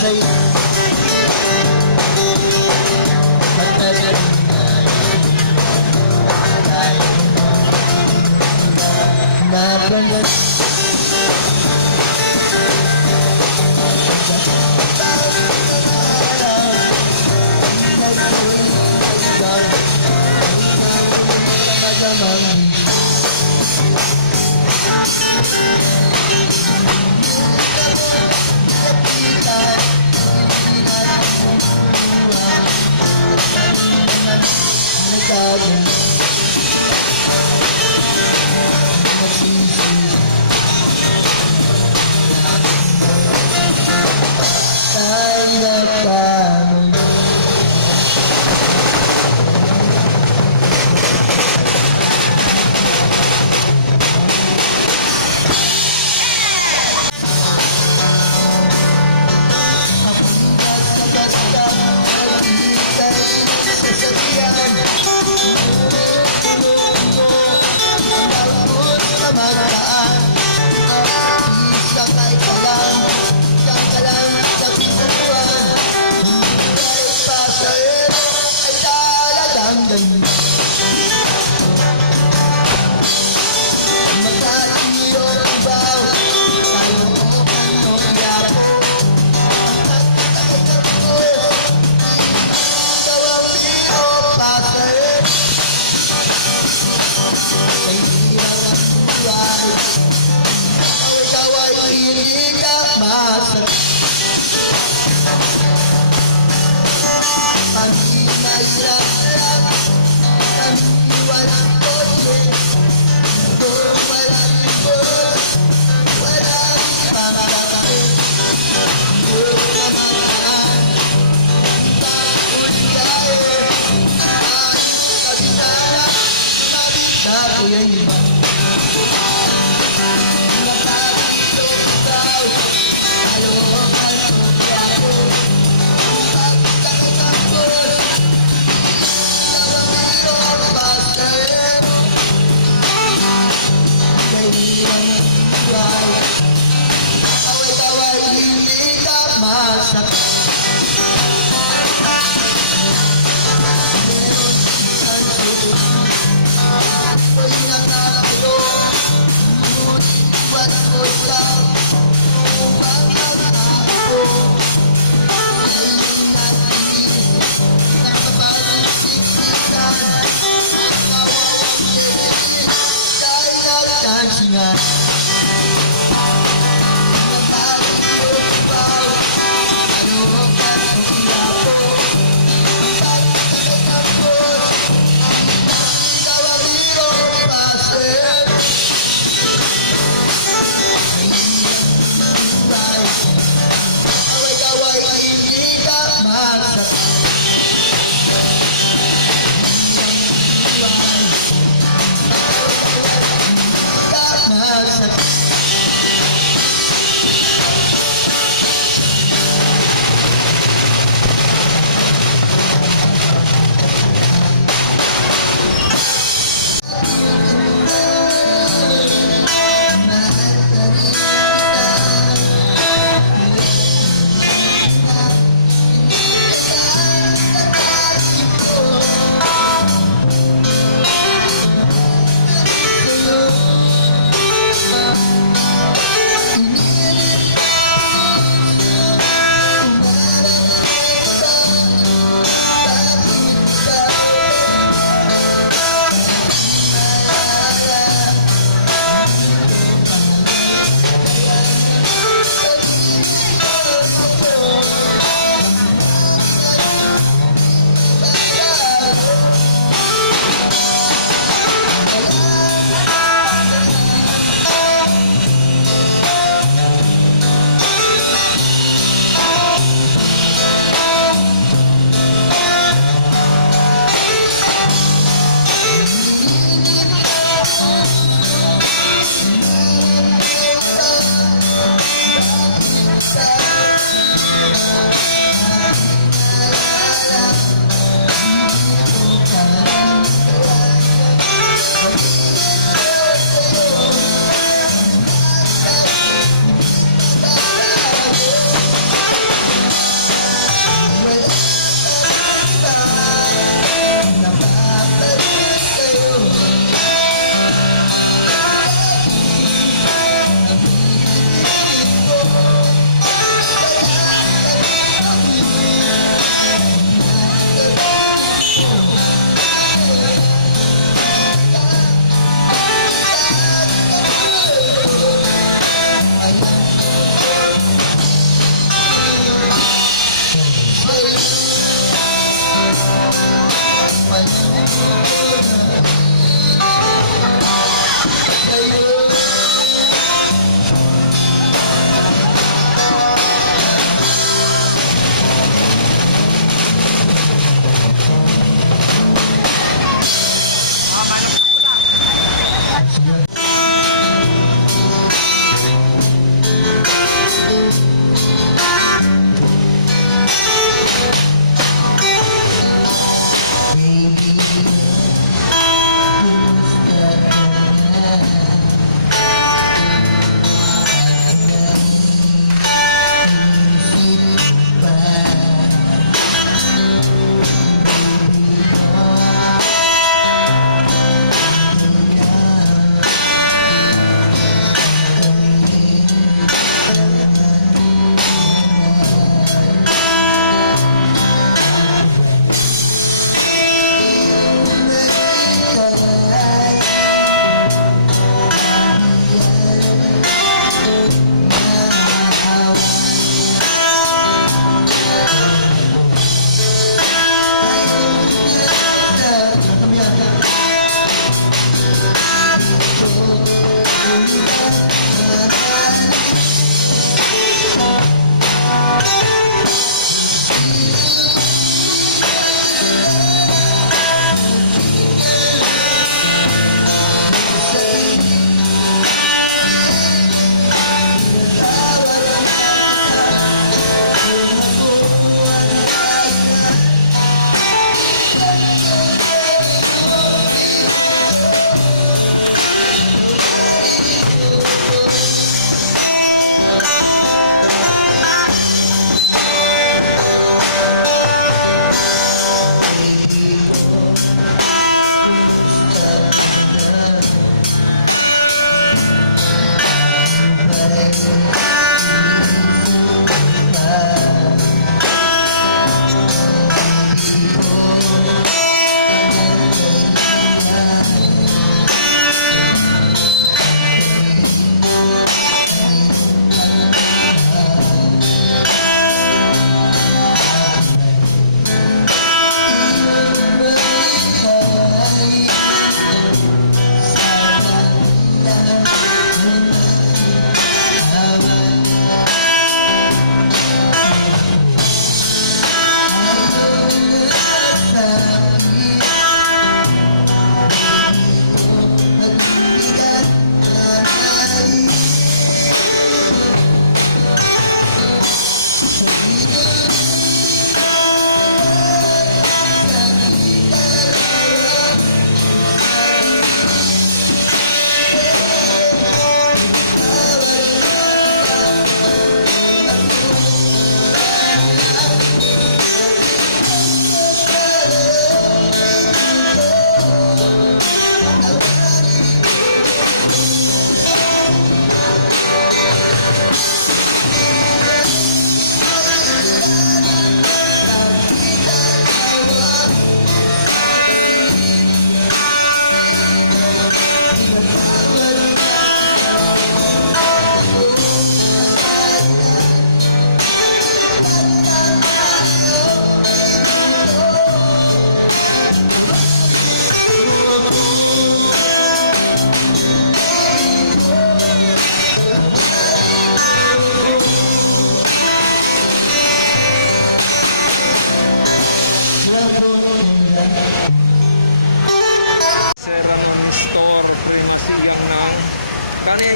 sa'yo. Matagal na nabalat.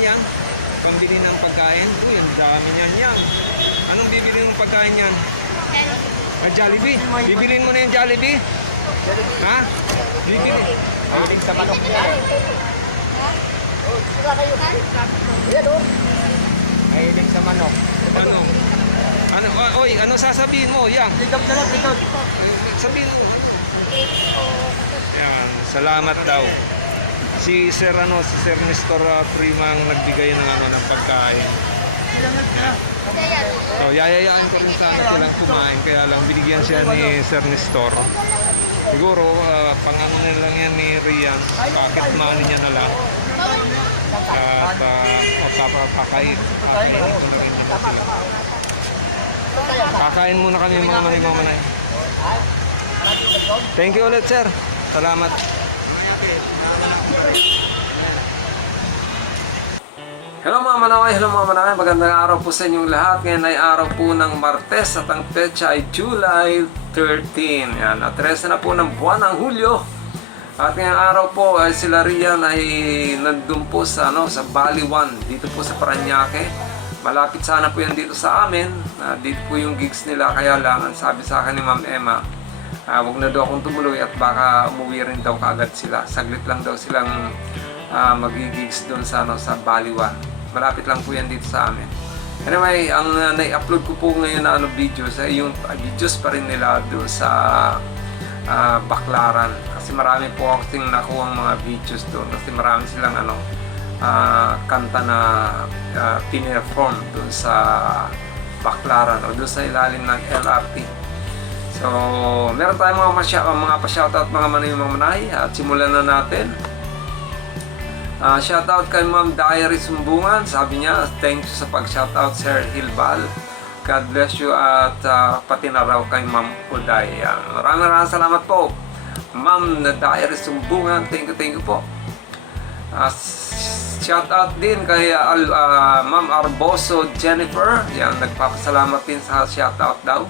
yan. Pambili ng pagkain. Uy, ang dami niyan yan. Anong bibili mong pagkain yan? Jollibee. Bibilin mo na yung Jollibee? Ha? Bibili. Mahilig sa manok niya. Mahilig sa manok. Ano sasabihin mo? Yan. Tigap na lang, tigap. Sabihin mo. Yan, salamat daw. Si Sir Nestor Prima ang nagbigay ng pagkain. So, yayayaan ko rin sana silang kumain, kaya lang binigyan siya ni Sir Nestor. Siguro, pang-ano na lang yan ni Rian, pocket money niya na lang. At kakain ko na rin yun. Kakain muna kami mga manay. Thank you ulit, sir. Salamat. Hello mga manaway, magandang araw po sa inyong lahat. Ngayon ay araw po ng Martes at ang petsa ay July 13. Yan, at rest na po ng buwan ng Hulyo. At ngayong araw po ay sila Rian ay nandun po sa Bali 1, dito po sa Parañaque. Malapit sana po yan dito sa amin. Dito po yung gigs nila, kaya lang ang sabi sa akin ni Ma'am Emma, huwag na daw akong tumuloy at baka umuwi rin daw kaagad sila. Saglit lang daw silang magigigs doon sa Bali 1. Malapit lang po yan dito sa amin. Anyway, ang na-upload ko po ngayon na videos ay yung videos pa rin nila doon sa Baclaran. Kasi marami po akong nakuha ang mga videos doon. Kasi marami silang kanta na pinerform doon sa Baclaran o doon sa ilalim ng LRT. So, meron tayong mga pa-shoutout mga manay at simulan na natin. Shoutout kay Ma'am Diary Sumbungan. Sabi niya, thank you sa pag-shoutout Sir Hilbal. God bless you at pati na raw kay Ma'am Uday. Maraming salamat po Ma'am Diary Sumbungan. Thank you po. Shoutout din kay Ma'am Arboso Jennifer. Yan, nagpapasalamat din sa shoutout daw.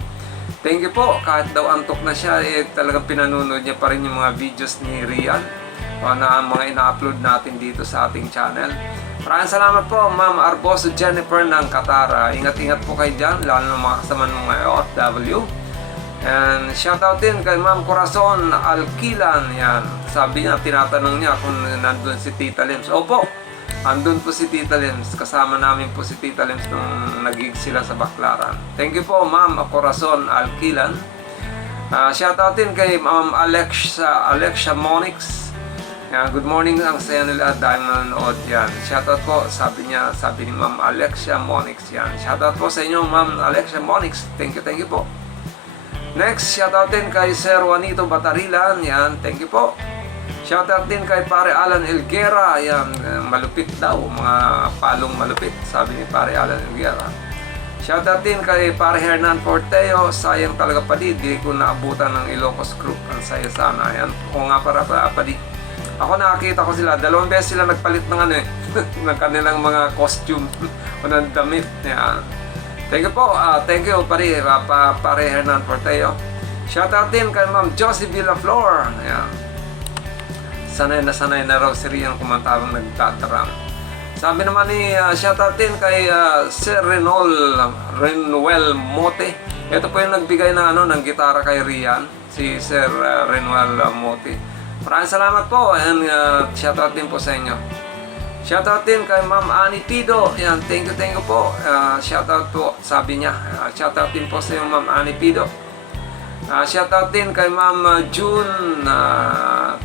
Thank you po. Kahit daw antok na siya, talagang pinanonood niya pa rin yung mga videos ni Rian na mga ina-upload natin dito sa ating channel. Maraming salamat po Ma'am Arboso Jennifer ng Qatar. Ingat-ingat po kayo dyan, lalo na mga kasama ng mga OFW. And shoutout din kay Ma'am Corazon Alquilan. Yan. Sabi niya, tinatanong niya kung nandun si Tita Lims. Opo, andun po si Tita Lims. Kasama namin po si Tita Lims nung nag-gig sila sa Baclaran. Thank you po Ma'am Corazon Alquilan. Shoutout din kay Ma'am Alexia Monix. Good morning ang saya nila dahil nanonood yan. Shoutout po, sabi ni Ma'am Alexia Monix yan. Shoutout po sa inyo Ma'am Alexia Monix. Thank you po. Next, shoutout din kay Sir Juanito Batarilan. Yan, thank you po. Shoutout din kay Pare Alan Elguera. Yan, malupit daw, mga palong malupit, sabi ni Pare Alan Elguera. Shoutout din kay Pare Hernan Porteo. Sayang talaga padi, di ko naabutan ng Ilocos Group. Ang saya sana. Yan, o nga para padi. Ako nakakita ko sila, 2 beses sila nagpalit ng ng kanilang mga costume o ng damit. Yan. Thank you po, thank you Pare Hernan Porteo. Shoutout din kay Ma'am Josie Villaflor. Yan. Sanay na raw si Rian kumantabang nagtatarang. Sabi naman ni shoutout din kay Sir Renuel Mote. Ito po yung nagbigay ng gitara kay Rian, si Sir Renuel Mote. Maraming salamat po and shoutout din po sa inyo. Shoutout din kay Ma'am Annie Pido. Yan, thank you po. Shoutout po, sabi niya. Shoutout din po sa inyo Ma'am Annie Pido. Shoutout din kay Ma'am June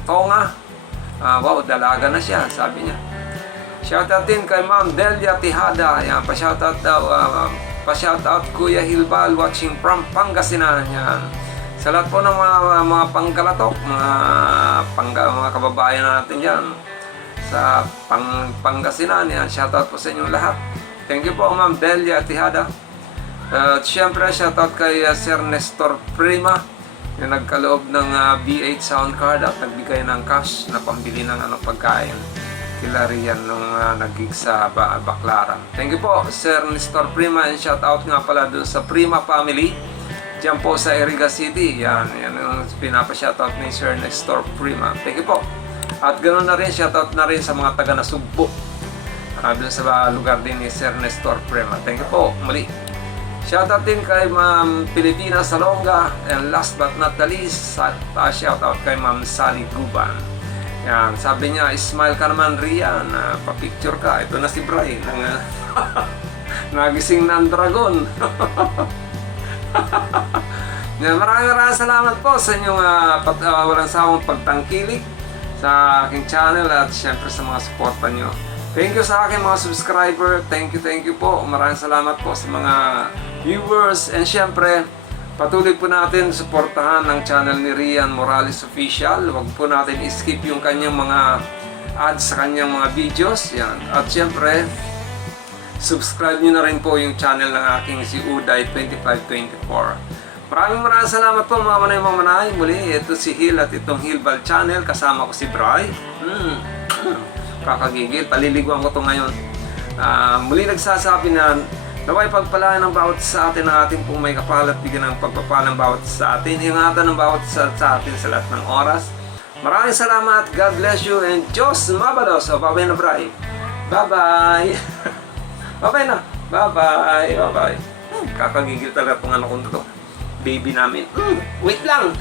Tonga. Wow, dalaga na siya, sabi niya. Shoutout din kay Ma'am Delia Tihada. Yan, pa-shoutout daw. Pa-shoutout Kuya Hilbal watching from Pangasinan. Yan. Sa lahat po ng mga pangkalatok, mga kababayan natin dyan sa Pangasinan, yan, shoutout po sa inyong lahat. Thank you po Ma'am Delia Tihada. At syempre shoutout kay Sir Nestor Prima, yung nagkaloob ng B8 sound card at nagbigay ng cash na pambili ng pagkain kila Rian nung nag-gig sa Baclaran. Thank you po Sir Nestor Prima, and shoutout nga pala doon sa Prima family diyan po sa Iriga City. Yan yung pinapa-shoutout ni Sir Nestor Prima. Thank you po. At ganoon na rin, shoutout na rin sa mga taga Nasugbo. doon sa lugar din ni Sir Nestor Prema. Thank you po muli. Shoutout din kay Ma'am Pilipina Salonga, and last but not the least, shoutout kay Ma'am Sally Guban. Yan, sabi niya, smile ka naman Rian, pa-picture ka. Ito na si Bray, nagising na ang dragon. Yan, maraming salamat po sa inyong walang sawang pagtangkilik sa aking channel at syempre sa mga suporta nyo. Thank you sa aking mga subscriber. Thank you po. Maraming salamat po sa mga viewers. And syempre, patuloy po natin suportahan ang channel ni Rian Morales Official. Huwag po natin skip yung kanyang mga ads sa kanyang mga videos. Yan. At syempre, subscribe nyo na rin po yung channel ng aking si Uday 2524. Maraming salamat po mga manay. Muli, ito si Hill at itong Hillbal Channel. Kasama ko si Bray. Kakagigil, paliliguan ko to ngayon. Muli nagsasabi na naway pagpalaan ng bawat sa atin ng ating pong may kapal at bigyan ng pagpapala ng bawat sa atin, ingatan ng bawat sa atin sa lahat ng oras. Maraming salamat, God bless you, and Diyos mabados. O, babay na Bray. Bye-bye. Babay na. Bye-bye. Kakagigil talaga kung ano kung to. Baby namin. Wait lang.